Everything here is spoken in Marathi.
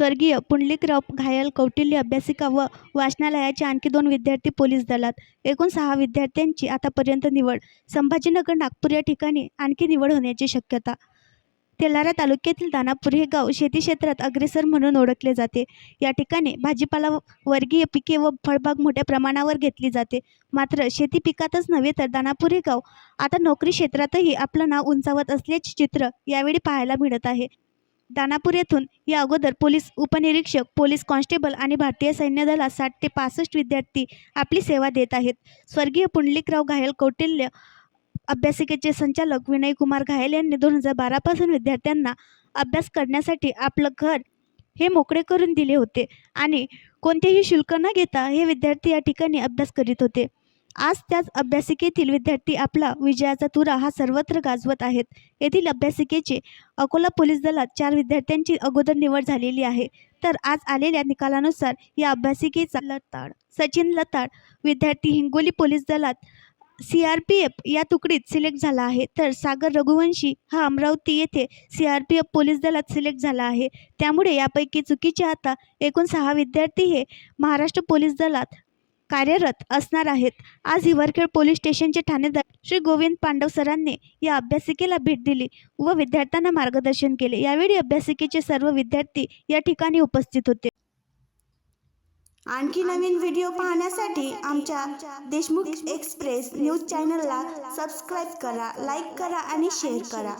स्वर्गीय पुंडलिकराव घायल कौटिल्य अभ्यासिका व वाचनालयाचे आणखी 2 विद्यार्थी पोलीस दलात. एकूण 6 विद्यार्थ्यांची आतापर्यंत निवड. संभाजीनगर, नागपूर या ठिकाणी आणखी निवड होण्याची शक्यता. तेल्हारा तालुक्यातील दानापूर हे गाव शेती क्षेत्रात अग्रेसर म्हणून ओळखले जाते. या ठिकाणी भाजीपाला, वर्गीय पिके व फळबाग मोठ्या प्रमाणावर घेतली जाते. मात्र शेती पिकातच नव्हे तर दानापूर हे गाव आता नोकरी क्षेत्रातही आपलं नाव उंचावत असल्याचे चित्र यावेळी पाहायला मिळत आहे. दानापूर येथून या अगोदर पोलीस उपनिरीक्षक, पोलीस कॉन्स्टेबल आणि भारतीय सैन्य दलात 60 ते 65 विद्यार्थी आपली सेवा देत आहेत. स्वर्गीय पुंडलिकराव घायल कौटिल्य अभ्यासिकेचे संचालक विनयकुमार घायल यांनी 2012 पासून विद्यार्थ्यांना अभ्यास करण्यासाठी आपलं घर हे मोकळे करून दिले होते आणि कोणतेही शुल्क न घेता हे विद्यार्थी या ठिकाणी अभ्यास करीत होते. आज त्याच अभ्यासिकेतील विद्यार्थी आपला विजयाचा तुरा हा सर्वत्र गाजवत आहेत. येथील अभ्यासिकेचे अकोला पोलीस दलात 4 विद्यार्थ्यांची अगोदर निवड झालेली आहे. तर आज आलेल्या निकालानुसार या अभ्यासिकेचा सचिन लताड विद्यार्थी हिंगोली पोलीस दलात CRPF या तुकडीत सिलेक्ट झाला आहे. तर सागर रघुवंशी हा अमरावती येथे CRPF पोलीस दलात सिलेक्ट झाला आहे. त्यामुळे यापैकी चुकीचे आता एकूण 6 विद्यार्थी हे महाराष्ट्र पोलीस दलात कार्यरत असणार आहेत. आज हिवरखेड पोलीस स्टेशनचे ठाणेदार श्री गोविंद पांडव सरांनी या अभ्यासिकेला भेट दिली व विद्यार्थ्यांना मार्गदर्शन केले. यावेळी अभ्यासिकेचे सर्व विद्यार्थी या ठिकाणी उपस्थित होते. आणखी नवीन व्हिडिओ पाहण्यासाठी आमच्या देशमुख एक्सप्रेस न्यूज चॅनलला सबस्क्राईब करा, लाईक करा आणि शेअर करा.